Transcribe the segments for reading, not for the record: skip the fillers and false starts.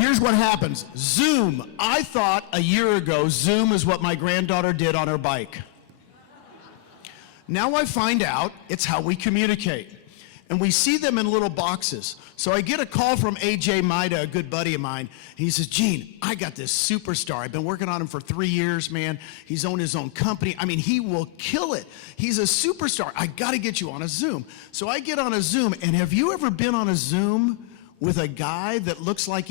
Here's what happens. Zoom. I thought a year ago Zoom is what my granddaughter did on her bike. Now I find out it's how we communicate. And we see them in little boxes. So I get a call from AJ Maida, a good buddy of mine. He says, Gene, I got this superstar. I've been working on him for 3 years, man. He's owned his own company. I mean, he will kill it. He's a superstar. I got to get you on a Zoom. So I get on a Zoom. And have you ever been on a Zoom with a guy that looks like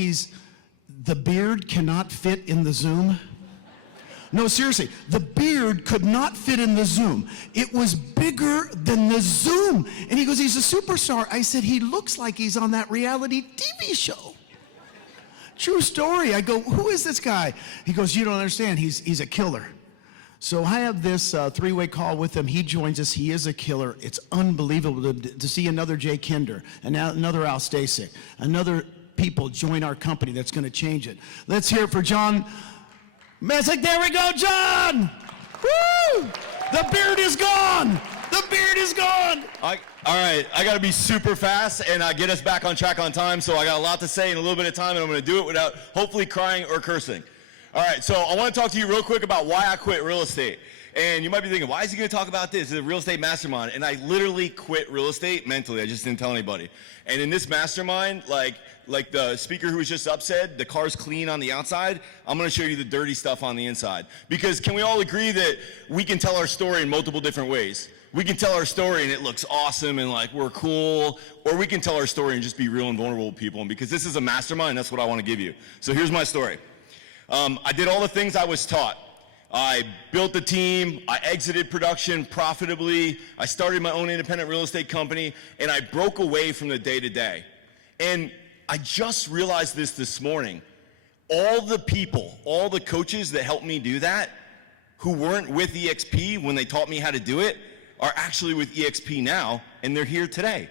the beard cannot fit in the Zoom? No, seriously, the beard could not fit in the Zoom. It was bigger than the Zoom. And he goes, he's a superstar. I said, he looks like he's on that reality TV show. True story. I go, who is this guy? He goes, you don't understand. He's a killer. So I have this three-way call with him. He joins us. He is a killer. It's unbelievable to see another Jay Kinder, and now another Al Stasek, another people join our company that's going to change it. Let's hear it for John Messick. There we go, John! Woo! The beard is gone! The beard is gone! All right, I got to be super fast and get us back on track on time, so I got a lot to say in a little bit of time, and I'm going to do it without hopefully crying or cursing. All right, so I want to talk to you real quick about why I quit real estate. And you might be thinking, why is he going to talk about this? It's a real estate mastermind. And I literally quit real estate mentally. I just didn't tell anybody. And in this mastermind, like the speaker who was just up said, the car's clean on the outside. I'm going to show you the dirty stuff on the inside. Because can we all agree that we can tell our story in multiple different ways? We can tell our story and it looks awesome and like we're cool. Or we can tell our story and just be real and vulnerable with people. And because this is a mastermind, that's what I want to give you. So here's my story. I did all the things I was taught. I built the team, I exited production profitably, I started my own independent real estate company, and I broke away from the day-to-day. And I just realized this morning. All the people, all the coaches that helped me do that, who weren't with EXP when they taught me how to do it, are actually with EXP now, and they're here today.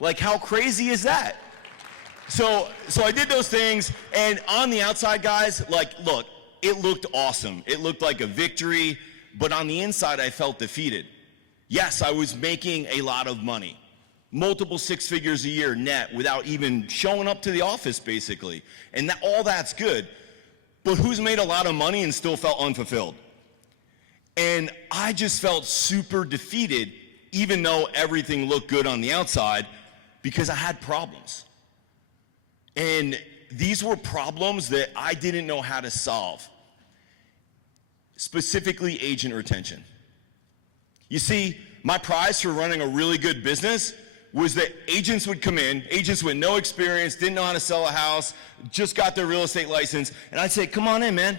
Like, how crazy is that? So I did those things, and on the outside, guys, like, look, it looked awesome. It looked like a victory, but on the inside, I felt defeated. Yes, I was making a lot of money, multiple six figures a year net without even showing up to the office, basically. And all that's good, but who's made a lot of money and still felt unfulfilled? And I just felt super defeated, even though everything looked good on the outside, because I had problems. And these were problems that I didn't know how to solve. Specifically, agent retention. You see, my prize for running a really good business was that agents would come in, agents with no experience, didn't know how to sell a house, just got their real estate license, and I'd say, come on in, man.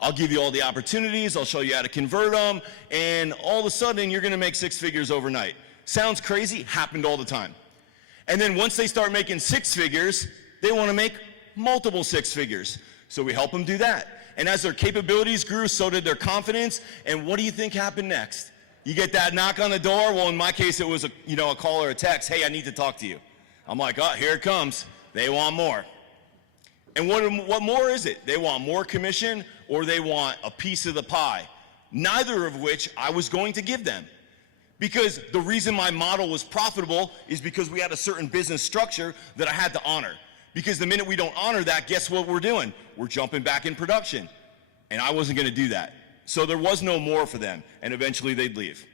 I'll give you all the opportunities, I'll show you how to convert them, and all of a sudden, you're gonna make six figures overnight. Sounds crazy, happened all the time. And then once they start making six figures, they wanna make multiple six figures. So we help them do that. And as their capabilities grew, so did their confidence. And what do you think happened next? You get that knock on the door. Well, in my case, it was a call or a text. Hey, I need to talk to you. I'm like, oh, here it comes. They want more. And what more is it? They want more commission or they want a piece of the pie. Neither of which I was going to give them. Because the reason my model was profitable is because we had a certain business structure that I had to honor. Because the minute we don't honor that, guess what we're doing? We're jumping back in production. And I wasn't gonna do that. So there was no more for them, and eventually they'd leave.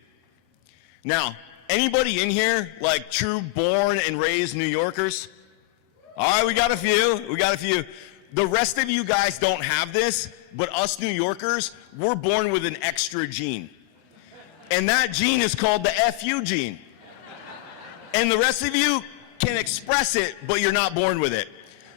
Now, anybody in here like true born and raised New Yorkers? All right, we got a few. The rest of you guys don't have this, but us New Yorkers, we're born with an extra gene. And that gene is called the FU gene. And the rest of you can express it, but you're not born with it.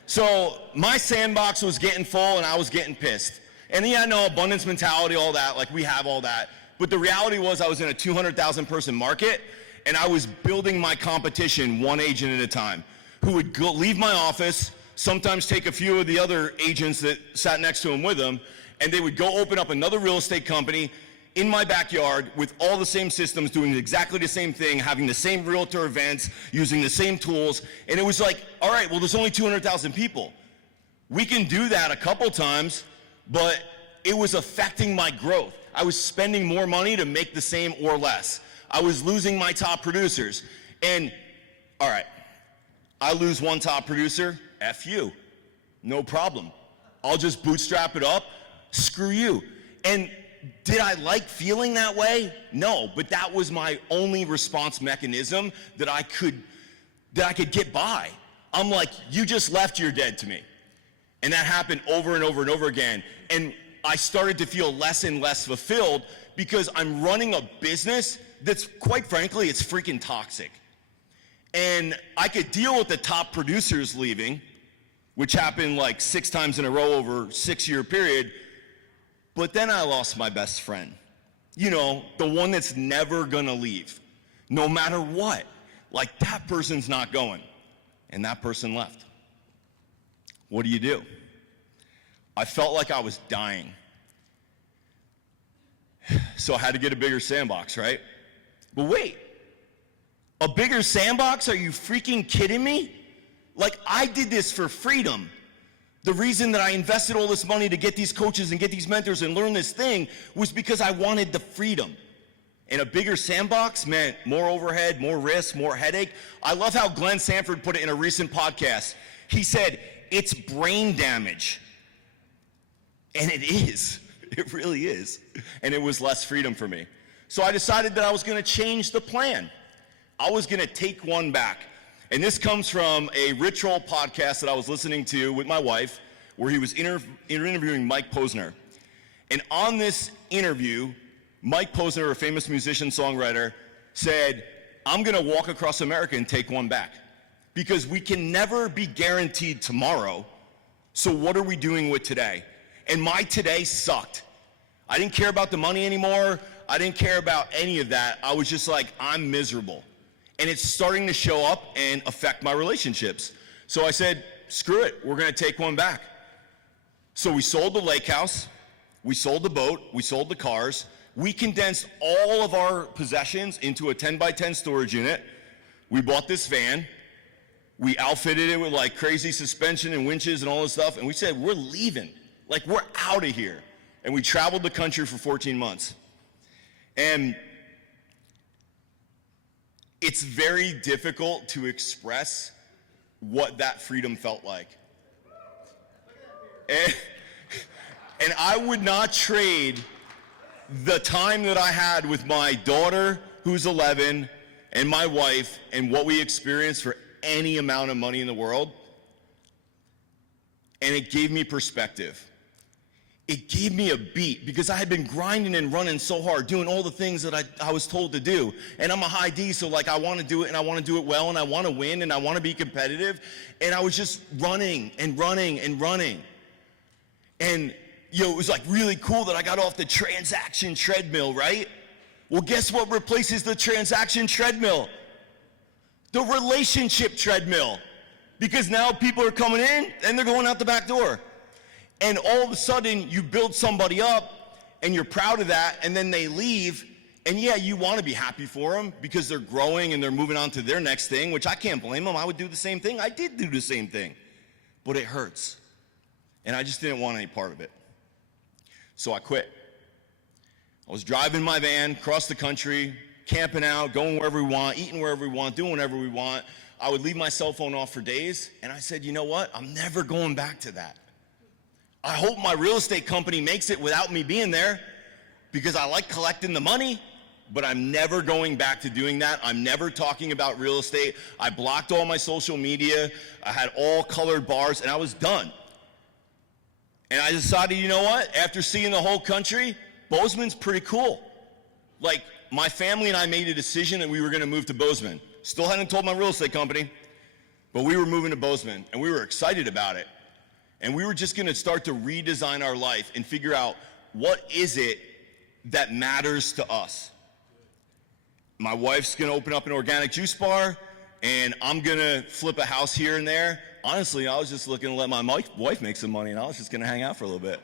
So my sandbox was getting full and I was getting pissed. And yeah, I know abundance mentality, all that, like we have all that. But the reality was I was in a 200,000 person market and I was building my competition one agent at a time who would leave my office, sometimes take a few of the other agents that sat next to him with them, and they would go open up another real estate company in my backyard with all the same systems, doing exactly the same thing, having the same realtor events, using the same tools. And it was like, all right, well, there's only 200,000 people. We can do that a couple times, but it was affecting my growth. I was spending more money to make the same or less. I was losing my top producers. And all right, I lose one top producer, F you. No problem. I'll just bootstrap it up. Screw you. And did I like feeling that way? No, but that was my only response mechanism that I could get by. I'm like, you just left, you're dead to me. And that happened over and over and over again. And I started to feel less and less fulfilled because I'm running a business that's, quite frankly, it's freaking toxic. And I could deal with the top producers leaving, which happened like 6 times in a row over a 6-year period. But then I lost my best friend. You know, the one that's never gonna leave, no matter what. Like, that person's not going. And that person left. What do? I felt like I was dying. So I had to get a bigger sandbox, right? But wait, a bigger sandbox? Are you freaking kidding me? Like, I did this for freedom. The reason that I invested all this money to get these coaches and get these mentors and learn this thing was because I wanted the freedom. And a bigger sandbox meant more overhead, more risk, more headache. I love how Glenn Sanford put it in a recent podcast. He said, it's brain damage. And it is. It really is. And it was less freedom for me. So I decided that I was going to change the plan. I was going to take one back. And this comes from a ritual podcast that I was listening to with my wife, where he was interviewing Mike Posner. And on this interview, Mike Posner, a famous musician, songwriter, said, I'm gonna walk across America and take one back. Because we can never be guaranteed tomorrow, so what are we doing with today? And my today sucked. I didn't care about the money anymore. I didn't care about any of that. I was just like, I'm miserable. And it's starting to show up and affect my relationships. So I said, screw it, we're gonna take one back. So we sold the lake house, we sold the boat, we sold the cars, we condensed all of our possessions into a 10 by 10 storage unit. We bought this van, we outfitted it with like crazy suspension and winches and all this stuff, and we said, we're leaving, like we're out of here. And we traveled the country for 14 months. And it's very difficult to express what that freedom felt like. And I would not trade the time that I had with my daughter, who's 11, and my wife, and what we experienced for any amount of money in the world. And it gave me perspective. It gave me a beat, because I had been grinding and running so hard, doing all the things that I was told to do. And I'm a high D, so like I want to do it, and I want to do it well, and I want to win, and I want to be competitive. And I was just running and running and running. And it was like really cool that I got off the transaction treadmill, right? Well, guess what replaces the transaction treadmill? The relationship treadmill. Because now people are coming in and they're going out the back door. And all of a sudden, you build somebody up, and you're proud of that, and then they leave, and yeah, you want to be happy for them because they're growing and they're moving on to their next thing, which I can't blame them. I would do the same thing. I did do the same thing. But it hurts. And I just didn't want any part of it. So I quit. I was driving my van across the country, camping out, going wherever we want, eating wherever we want, doing whatever we want. I would leave my cell phone off for days, and I said, you know what? I'm never going back to that. I hope my real estate company makes it without me being there, because I like collecting the money, but I'm never going back to doing that. I'm never talking about real estate. I blocked all my social media. I had all colored bars, and I was done. And I decided, you know what? After seeing the whole country, Bozeman's pretty cool. Like, my family and I made a decision that we were going to move to Bozeman. Still hadn't told my real estate company, but we were moving to Bozeman, and we were excited about it. And we were just going to start to redesign our life and figure out what is it that matters to us. My wife's going to open up an organic juice bar, and I'm going to flip a house here and there. Honestly, I was just looking to let my wife make some money, and I was just going to hang out for a little bit.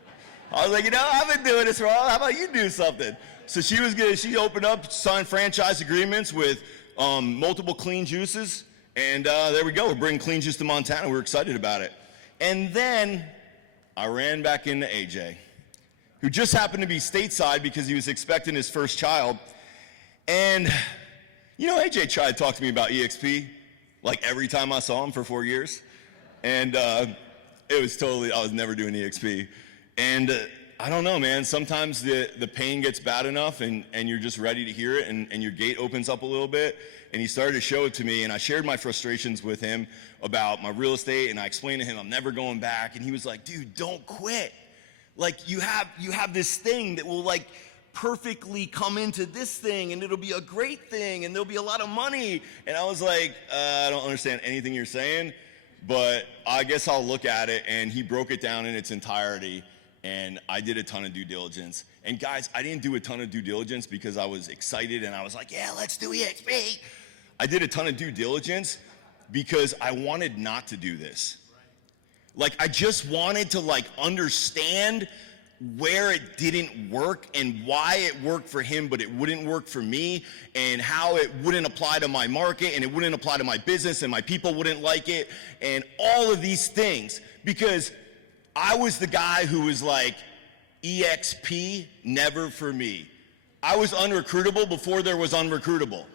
I was like, I've been doing this wrong. How about you do something? So she opened up, signed franchise agreements with multiple clean juices, and there we go. We're bringing clean juice to Montana. We're excited about it. And then I ran back into AJ, who just happened to be stateside because he was expecting his first child. And, AJ tried to talk to me about EXP, like every time I saw him for 4 years. And It was totally, I was never doing EXP. And I don't know, man, sometimes the pain gets bad enough and you're just ready to hear it and your gate opens up a little bit. And he started to show it to me, and I shared my frustrations with him about my real estate, and I explained to him I'm never going back. And he was like, dude, don't quit. Like, you have this thing that will like perfectly come into this thing, and it'll be a great thing, and there'll be a lot of money. And I was like, I don't understand anything you're saying, but I guess I'll look at it. And he broke it down in its entirety, and I did a ton of due diligence. And guys, I didn't do a ton of due diligence because I was excited and I was like, yeah, let's do EXP. I did a ton of due diligence because I wanted not to do this. Like, I just wanted to like understand where it didn't work and why it worked for him but it wouldn't work for me, and how it wouldn't apply to my market and it wouldn't apply to my business and my people wouldn't like it, and all of these things, because I was the guy who was like, EXP, never for me. I was unrecruitable before there was unrecruitable.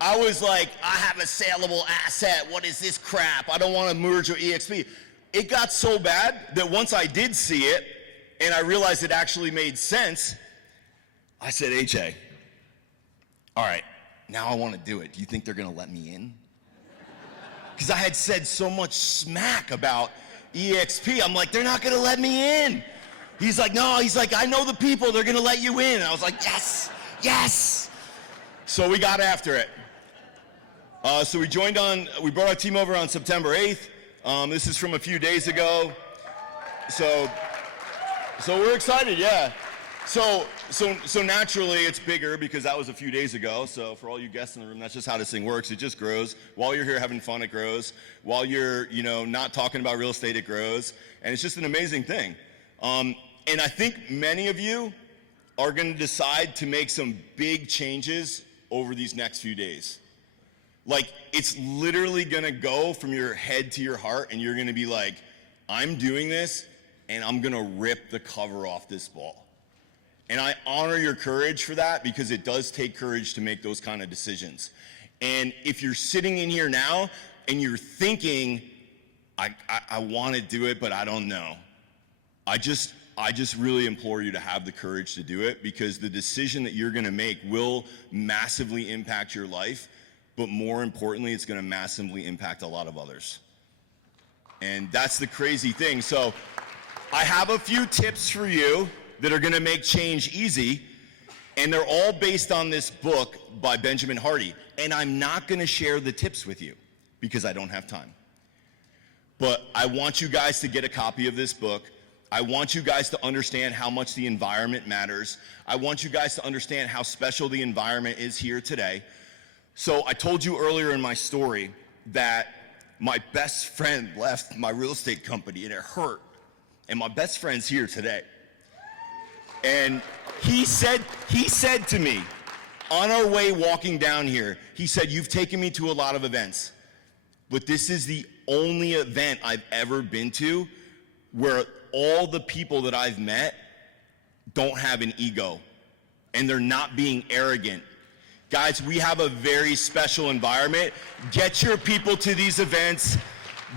I was like, I have a saleable asset. What is this crap? I don't want to merge with EXP. It got so bad that once I did see it and I realized it actually made sense, I said, AJ, all right, now I want to do it. Do you think they're going to let me in? Because I had said so much smack about EXP. I'm like, they're not going to let me in. He's like, no, he's like, I know the people. They're going to let you in. And I was like, yes, yes. So we got after it. So we brought our team over on September 8th. This is from a few days ago. So we're excited, yeah. So naturally it's bigger because that was a few days ago. So for all you guests in the room, that's just how this thing works. It just grows. While you're here having fun, it grows. While you're, not talking about real estate, it grows. And it's just an amazing thing. And I think many of you are going to decide to make some big changes over these next few days. Like, it's literally going to go from your head to your heart, and you're going to be like, I'm doing this, and I'm going to rip the cover off this ball. And I honor your courage for that, because it does take courage to make those kind of decisions. And if you're sitting in here now and you're thinking, I want to do it, but I don't know, I just really implore you to have the courage to do it, because the decision that you're going to make will massively impact your life, but more importantly, it's going to massively impact a lot of others. And that's the crazy thing. So I have a few tips for you that are going to make change easy, and they're all based on this book by Benjamin Hardy. And I'm not going to share the tips with you because I don't have time. But I want you guys to get a copy of this book. I want you guys to understand how much the environment matters. I want you guys to understand how special the environment is here today. So I told you earlier in my story that my best friend left my real estate company, and it hurt. And my best friend's here today. And he said to me, on our way walking down here, he said, you've taken me to a lot of events, but this is the only event I've ever been to where all the people that I've met don't have an ego, and they're not being arrogant. Guys, we have a very special environment. Get your people to these events.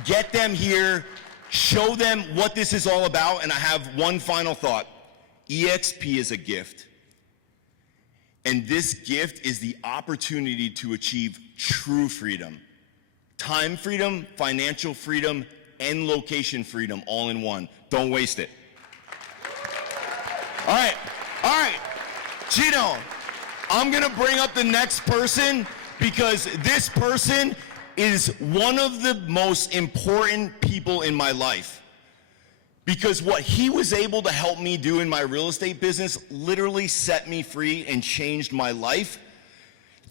Get them here. Show them what this is all about. And I have one final thought. EXP is a gift. And this gift is the opportunity to achieve true freedom. Time freedom, financial freedom, and location freedom all in one. Don't waste it. All right. Gino, I'm gonna bring up the next person, because this person is one of the most important people in my life. Because what he was able to help me do in my real estate business literally set me free and changed my life.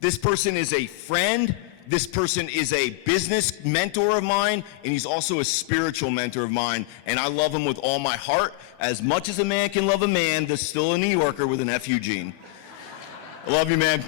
This person is a friend. This person is a business mentor of mine, and he's also a spiritual mentor of mine, and I love him with all my heart. As much as a man can love a man, there's still a New Yorker with an F. Eugene. I love you, man.